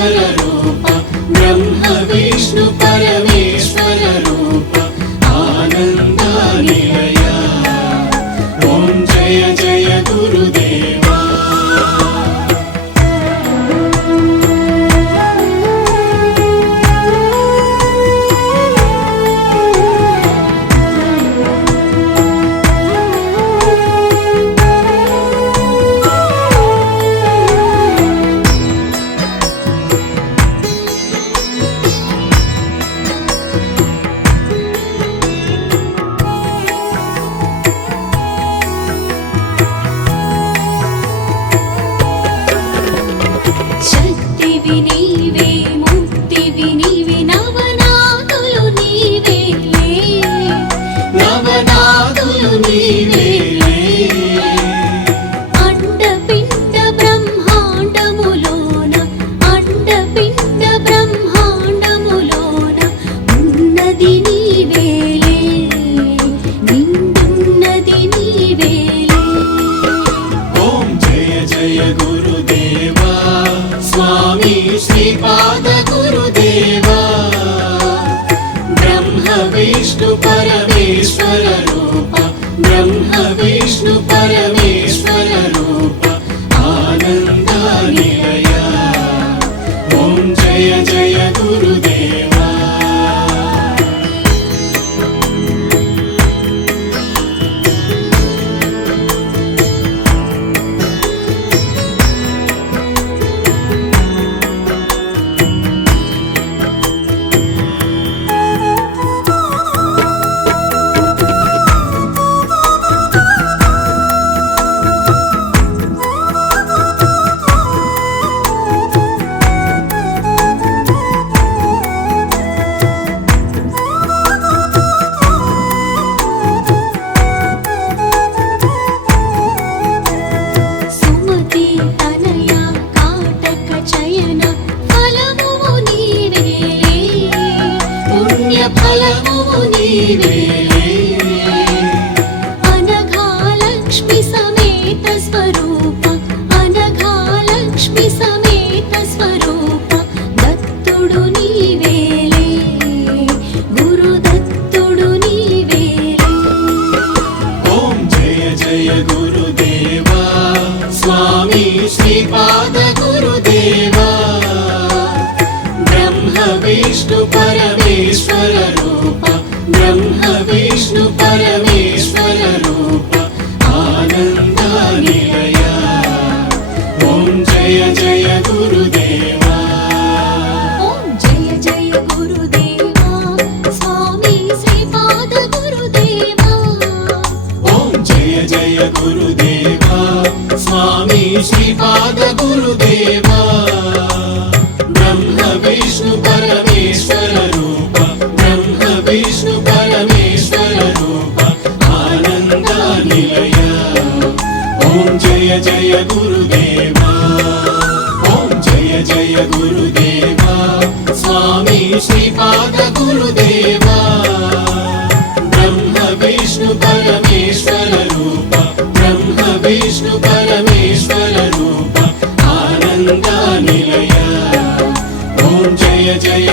परमेश्वर रूप ब्रह्म विष्णु परमेश्वर रूप आनंद निलय ओम जय जय गुरुदेवा। श्रीपाद गुरुदेवा ब्रह्म विष्णु परमेश्वर रूप ब्रह्म विष्णु परमेश्वर रूप आनंद निलय ओम जय जय गुरुदेवा। अनघालक्ष्मी समेत स्वरूप अनघालक्ष्मी समेत स्वरूप दत्तुडु नीवेले गुरु दत्तुडु नीवेले ओम जय जय गुरुदेवा स्वामी श्रीपाद गुरुदेवा ब्रह्म विष्णु परमेश्वर रूप ब्रह्म विष्णु परमेश्वर रूप आनंद निलय ओम जय जय गुरुदेवा। ओम जय जय गुरुदेवा स्वामी श्रीपाद गुरुदेवा ओम जय जय गुरुदेवा स्वामी श्रीपाद गुरुदेवा ब्रह्म विष्णु परमेश्वर रूप ब्रह्म विष्णु परमेश्वर रूप आनंद निलय ओम जय जय गुरुदेवा। ओम जय जय गुरुदेवा स्वामी श्रीपाद गुरुदेवा ब्रह्म विष्णु परमेश्वर रूप ब्रह्म विष्णु परमेश्वर रूप आनंद निलय ओम जय जय